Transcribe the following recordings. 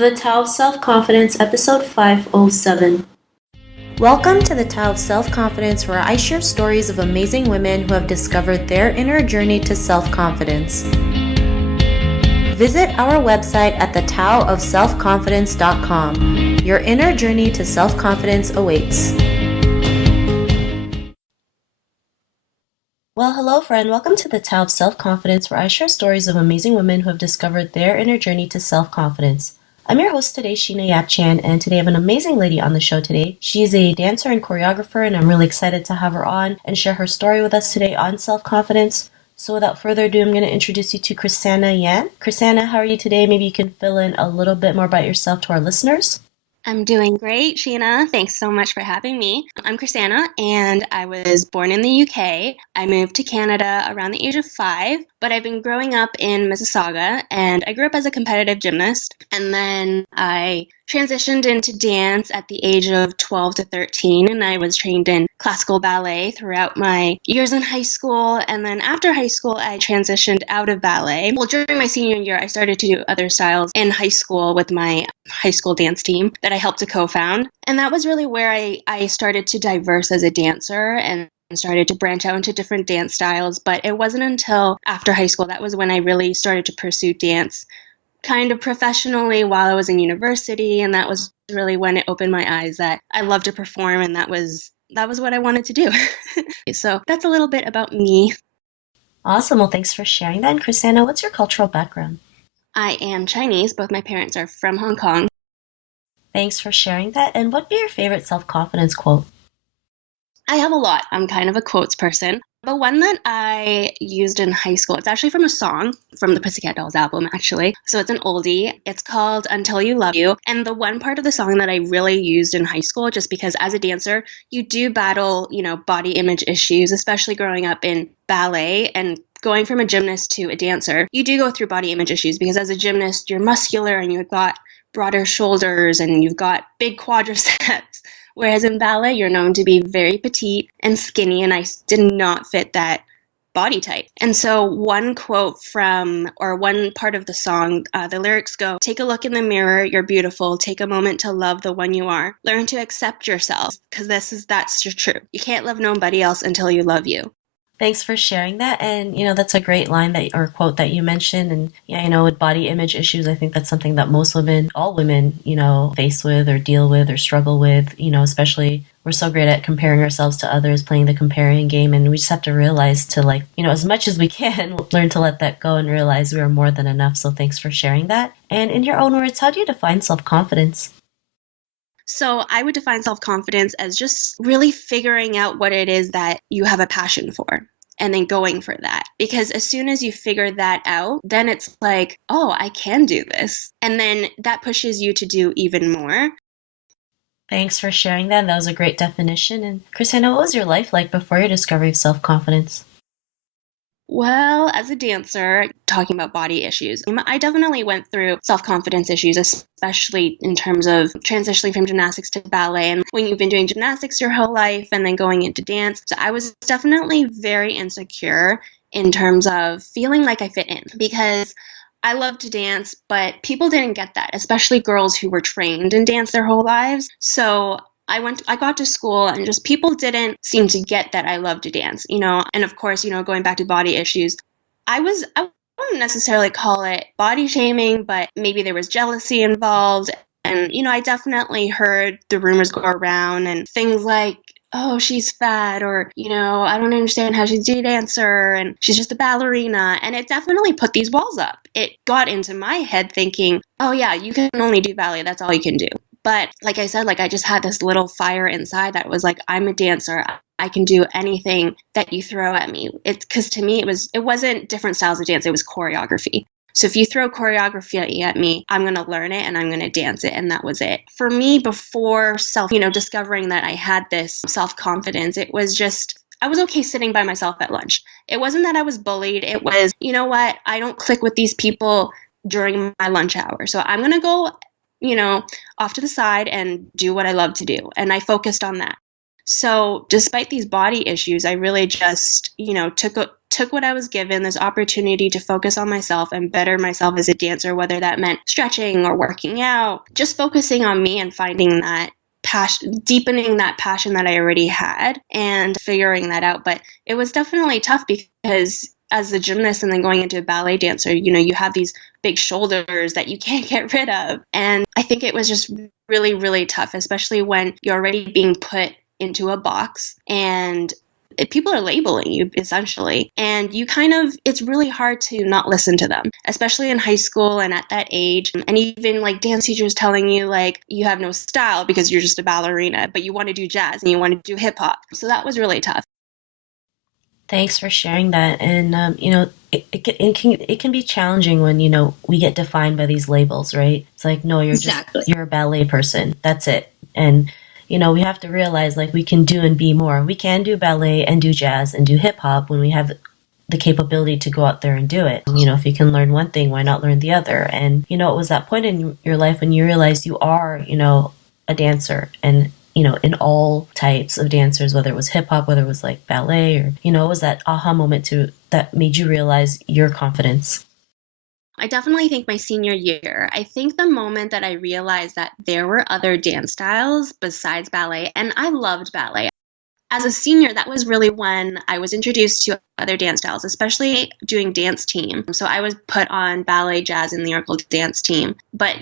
The Tao of Self-Confidence, episode 507. Welcome to the Tao of Self-Confidence, where I share stories of amazing women who have discovered their inner journey to self-confidence. Visit our website at thetaoofselfconfidence.com. Your inner journey to self-confidence awaits. Well, hello friend. Welcome to the Tao of Self-Confidence, where I share stories of amazing women who have discovered their inner journey to self-confidence. I'm your host today, Sheena Yap Chan, and today I have an amazing lady on the show today. She is a dancer and choreographer, and I'm really excited to have her on and share her story with us today on self-confidence. So without further ado, I'm going to introduce you to Chrisanna Yan. Chrisanna, how are you today? Maybe you can fill in a little bit more about yourself to our listeners. I'm doing great, Sheena. Thanks so much for having me. I'm Chrisanna, and I was born in the UK. I moved to Canada around the age of 5, but I've been growing up in Mississauga, and I grew up as a competitive gymnast, and then I transitioned into dance at the age of 12 to 13, and I was trained in classical ballet throughout my years in high school, and then after high school, I transitioned out of ballet. Well, during my senior year, I started to do other styles in high school with my high school dance team that I helped to co-found, and that was really where I started to diverse as a dancer and started to branch out into different dance styles. But it wasn't until after high school that was when I really started to pursue dance kind of professionally while I was in university, and that was really when it opened my eyes that I love to perform, and that was what I wanted to do. So that's a little bit about me. Awesome. Well, thanks for sharing that. And Chrisanna, what's your cultural background? I am Chinese. Both my parents are from Hong Kong. Thanks for sharing that. And what'd be your favorite self-confidence quote? I have a lot. I'm kind of a quotes person. The one that I used in high school, it's actually from a song from the Pussycat Dolls album, actually. So it's an oldie. It's called Until You Love You. And the one part of the song that I really used in high school, just because as a dancer, you do battle, body image issues, especially growing up in ballet and going from a gymnast to a dancer. You do go through body image issues because as a gymnast, you're muscular and you've got broader shoulders and you've got big quadriceps. Whereas in ballet, you're known to be very petite and skinny, and I did not fit that body type. And so one quote or one part of the song, the lyrics go, "Take a look in the mirror, you're beautiful. Take a moment to love the one you are. Learn to accept yourself, because that's your truth. You can't love nobody else until you love you." Thanks for sharing that. And, that's a great line or quote that you mentioned. And yeah, with body image issues, I think that's something that most women, all women, face with or deal with or struggle with, especially we're so great at comparing ourselves to others, playing the comparing game. And we just have to realize to as much as we can, learn to let that go and realize we are more than enough. So thanks for sharing that. And in your own words, how do you define self-confidence? So I would define self-confidence as just really figuring out what it is that you have a passion for and then going for that. Because as soon as you figure that out, then it's like, oh, I can do this. And then that pushes you to do even more. Thanks for sharing that. That was a great definition. And Chrisanna, what was your life like before your discovery of self-confidence? Well, as a dancer, talking about body issues, I definitely went through self-confidence issues, especially in terms of transitioning from gymnastics to ballet. And when you've been doing gymnastics your whole life and then going into dance, so I was definitely very insecure in terms of feeling like I fit in because I love to dance, but people didn't get that, especially girls who were trained in dance their whole lives. So I got to school and just people didn't seem to get that I love to dance, and of course, going back to body issues, I wouldn't necessarily call it body shaming, but maybe there was jealousy involved. And, I definitely heard the rumors go around and things like, oh, she's fat, or, I don't understand how she's a dancer and she's just a ballerina. And it definitely put these walls up. It got into my head thinking, oh, yeah, you can only do ballet. That's all you can do. But like I said, I just had this little fire inside that was like, I'm a dancer. I can do anything that you throw at me. It's because to me, it wasn't different styles of dance. It was choreography. So if you throw choreography at me, I'm going to learn it and I'm going to dance it. And that was it. For me, before discovering that I had this self-confidence, it was just, I was okay sitting by myself at lunch. It wasn't that I was bullied. It was, you know what? I don't click with these people during my lunch hour. So I'm going to go off to the side and do what I love to do. And I focused on that. So despite these body issues, I really just, took what I was given, this opportunity to focus on myself and better myself as a dancer, whether that meant stretching or working out, just focusing on me and finding that passion, deepening that passion that I already had and figuring that out. But it was definitely tough because as a gymnast and then going into a ballet dancer, you have these big shoulders that you can't get rid of. And I think it was just really, really tough, especially when you're already being put into a box and people are labeling you essentially. And it's really hard to not listen to them, especially in high school and at that age. And even like dance teachers telling you like you have no style because you're just a ballerina, but you want to do jazz and you want to do hip hop. So that was really tough. Thanks for sharing that. And it can be challenging when we get defined by these labels, right? It's like, no, Exactly. you're a ballet person. That's it. And we have to realize like we can do and be more. We can do ballet and do jazz and do hip hop when we have the capability to go out there and do it. If you can learn one thing, why not learn the other? And it was that point in your life when you realized you are, a dancer, and in all types of dancers, whether it was hip hop, whether it was like ballet, or it was that aha moment that made you realize your confidence. I definitely think my senior year, I think the moment that I realized that there were other dance styles besides ballet, and I loved ballet. As a senior, that was really when I was introduced to other dance styles, especially doing dance team. So I was put on ballet, jazz, and lyrical dance team. But,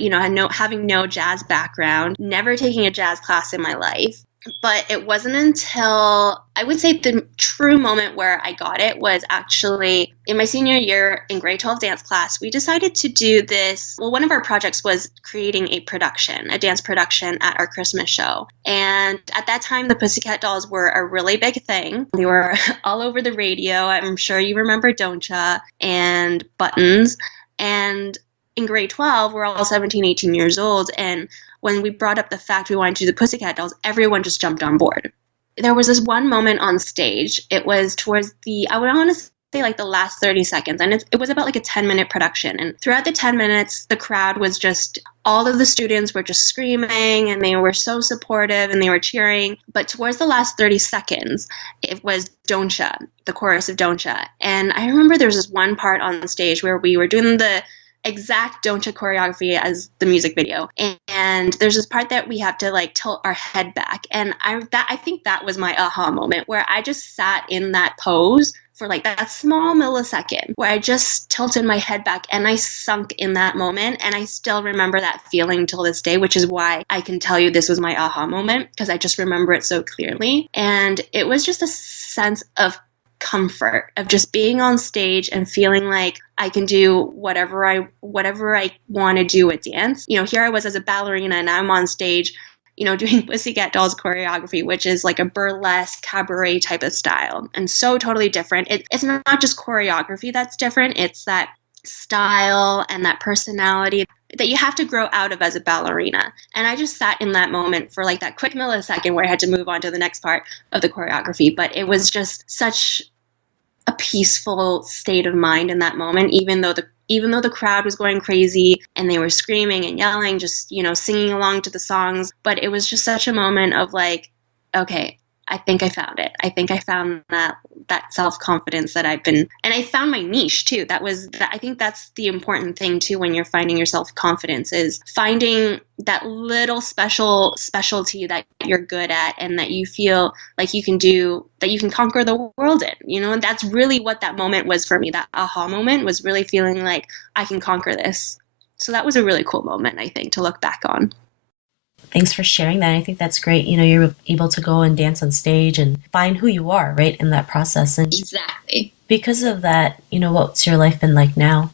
having no jazz background, never taking a jazz class in my life. But it wasn't until I would say the true moment where I got it was actually in my senior year in grade 12 dance class. We decided to do this. Well, one of our projects was creating a dance production at our Christmas show. And at that time, the Pussycat Dolls were a really big thing. They were all over the radio. I'm sure you remember Don't Ya and Buttons. And in grade 12, we're all 17, 18 years old. And when we brought up the fact we wanted to do the Pussycat Dolls, everyone just jumped on board. There was this one moment on stage. It was towards I would want to say like the last 30 seconds. And it was about like a 10-minute production. And throughout the 10 minutes, the crowd was just, all of the students were just screaming and they were so supportive and they were cheering. But towards the last 30 seconds, it was Don't Ya, the chorus of Don't Ya. And I remember there was this one part on stage where we were doing the exact Don't Ya choreography as the music video, and there's this part that we have to like tilt our head back, and I think that was my aha moment where I just sat in that pose for like that small millisecond where I just tilted my head back and I sunk in that moment. And I still remember that feeling till this day, which is why I can tell you this was my aha moment, because I just remember it so clearly. And it was just a sense of comfort of just being on stage and feeling like I can do whatever I want to do with dance. Here I was as a ballerina and I'm on stage, doing Pussycat Dolls choreography, which is like a burlesque cabaret type of style and so totally different. It's not just choreography that's different. It's that style and that personality that you have to grow out of as a ballerina. And I just sat in that moment for like that quick millisecond where I had to move on to the next part of the choreography. But it was just such a peaceful state of mind in that moment, even though the crowd was going crazy and they were screaming and yelling, just, singing along to the songs. But it was just such a moment of like, okay, I think I found it. I think I found that self-confidence that and I found my niche too. I think that's the important thing too when you're finding your self-confidence, is finding that little specialty that you're good at and that you feel like you can do, that you can conquer the world in, and that's really what that moment was for me. That aha moment was really feeling like I can conquer this. So that was a really cool moment, I think, to look back on. Thanks for sharing that. I think that's great. You're able to go and dance on stage and find who you are, right, in that process. And Exactly. because of that, what's your life been like now?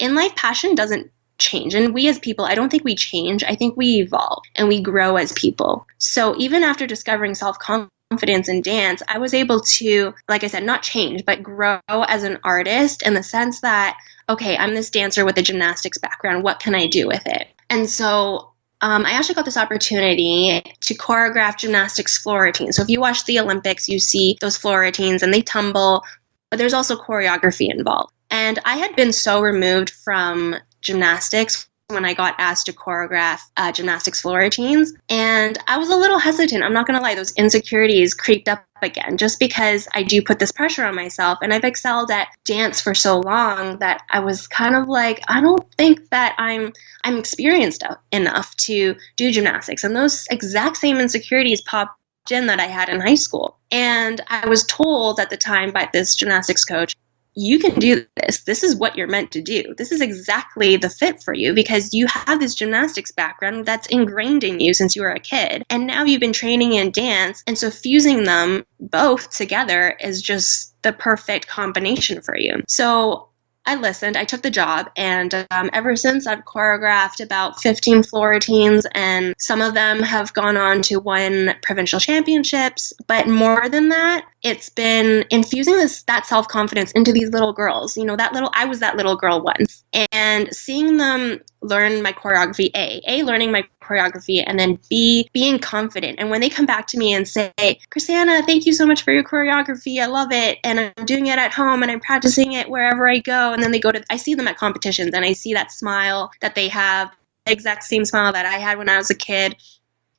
In life, passion doesn't change. And we as people, I don't think we change. I think we evolve and we grow as people. So even after discovering self-confidence in dance, I was able to, like I said, not change, but grow as an artist in the sense that, okay, I'm this dancer with a gymnastics background. What can I do with it? And so I actually got this opportunity to choreograph gymnastics floor routines. So if you watch the Olympics, you see those floor routines and they tumble, but there's also choreography involved. And I had been so removed from gymnastics when I got asked to choreograph gymnastics floor routines. And I was a little hesitant. I'm not going to lie, those insecurities creeped up again just because I do put this pressure on myself. And I've excelled at dance for so long that I was kind of like, I don't think that I'm experienced enough to do gymnastics. And those exact same insecurities popped in that I had in high school. And I was told at the time by this gymnastics coach, you can do this. This is what you're meant to do. This is exactly the fit for you because you have this gymnastics background that's ingrained in you since you were a kid. And now you've been training in dance. And so fusing them both together is just the perfect combination for you. So I listened, I took the job, and ever since I've choreographed about 15 floor routines, and some of them have gone on to win provincial championships. But more than that, it's been infusing that self-confidence into these little girls. You know, I was that little girl once, and seeing them learn my choreography, learning my choreography, and then B, being confident. And when they come back to me and say, Chrisanna, thank you so much for your choreography. I love it. And I'm doing it at home and I'm practicing it wherever I go. And then I see them at competitions and I see that smile that they have, the exact same smile that I had when I was a kid.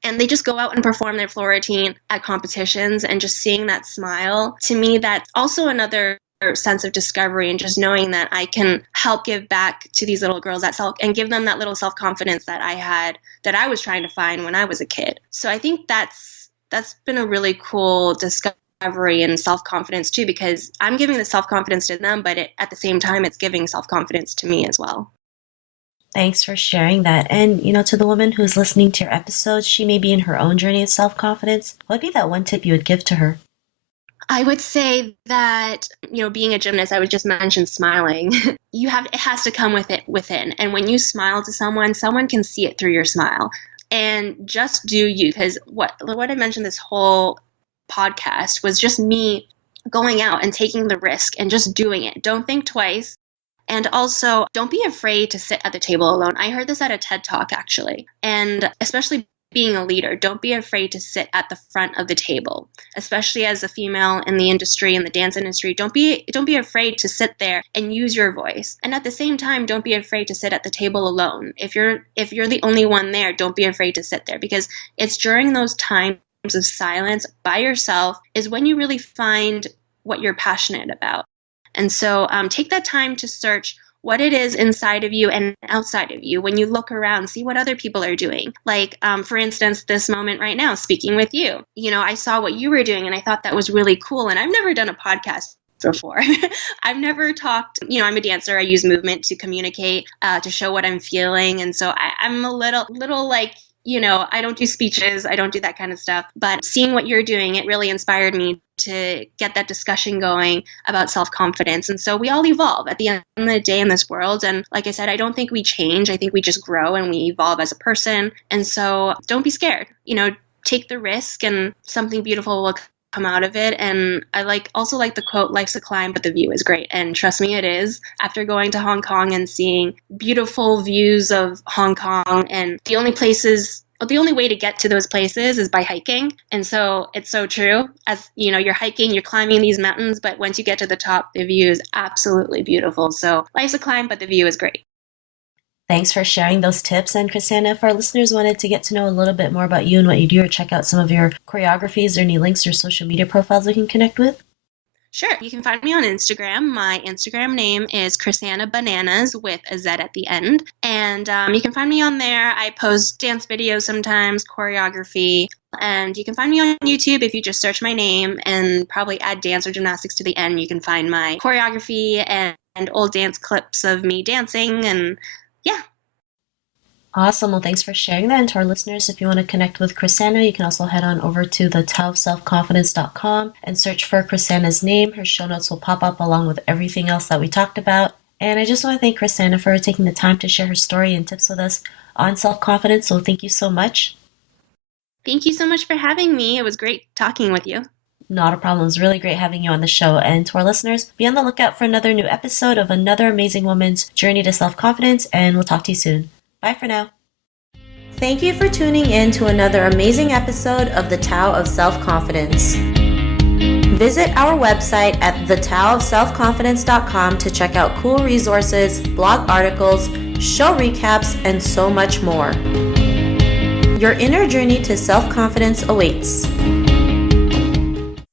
And they just go out and perform their floor routine at competitions, and just seeing that smile, to me, that's also another sense of discovery, and just knowing that I can help give back to these little girls and give them that little self-confidence that I had, that I was trying to find when I was a kid. So I think that's been a really cool discovery and self-confidence too, because I'm giving the self-confidence to them, but at the same time, it's giving self-confidence to me as well. Thanks for sharing that. And, to the woman who's listening to your episodes, she may be in her own journey of self-confidence. What would be that one tip you would give to her? I would say that, being a gymnast, I would just mention smiling. It has to come with it within. And when you smile to someone can see it through your smile. And just do you, because what I mentioned this whole podcast was just me going out and taking the risk and just doing it. Don't think twice. And also, don't be afraid to sit at the table alone. I heard this at a TED Talk, actually. And especially being a leader, don't be afraid to sit at the front of the table, especially as a female in the industry, in the dance industry. Don't be afraid to sit there and use your voice. And at the same time, don't be afraid to sit at the table alone. If you're the only one there, don't be afraid to sit there, because it's during those times of silence by yourself is when you really find what you're passionate about. And so take that time to search what it is inside of you and outside of you. When you look around, see what other people are doing. Like, for instance, this moment right now, speaking with you, I saw what you were doing and I thought that was really cool. And I've never done a podcast before. I've never talked, I'm a dancer. I use movement to communicate, to show what I'm feeling. And so I'm a little like, I don't do speeches. I don't do that kind of stuff. But seeing what you're doing, it really inspired me to get that discussion going about self-confidence. And so we all evolve at the end of the day in this world. And like I said, I don't think we change. I think we just grow and we evolve as a person. And so don't be scared. Take the risk and something beautiful will come out of it. And I also like the quote, "Life's a climb, but the view is great." And trust me, it is. After going to Hong Kong and seeing beautiful views of Hong Kong, and the only way to get to those places is by hiking. And so it's so true. As you're hiking, you're climbing these mountains, but once you get to the top, the view is absolutely beautiful. So life's a climb, but the view is great. Thanks for sharing those tips. And Chrisanna, if our listeners wanted to get to know a little bit more about you and what you do, or check out some of your choreographies, are there any links or social media profiles we can connect with? Sure. You can find me on Instagram. My Instagram name is Chrisanna Bananas with a Z at the end. And you can find me on there. I post dance videos sometimes, choreography. And you can find me on YouTube if you just search my name and probably add dance or gymnastics to the end. You can find my choreography and old dance clips of me dancing. And yeah. Awesome. Well, thanks for sharing that. And to our listeners, if you want to connect with Chrisanna, you can also head on over to thetaoofselfconfidence.com and search for Chrisanna's name. Her show notes will pop up along with everything else that we talked about. And I just want to thank Chrisanna for taking the time to share her story and tips with us on self-confidence. So thank you so much. Thank you so much for having me. It was great talking with you. Not a problem. It was really great having you on the show. And to our listeners, be on the lookout for another new episode of another amazing woman's journey to self-confidence. And we'll talk to you soon. Bye for now. Thank you for tuning in to another amazing episode of The Tao of Self-Confidence. Visit our website at thetaoofselfconfidence.com to check out cool resources, blog articles, show recaps, and so much more. Your inner journey to self-confidence awaits.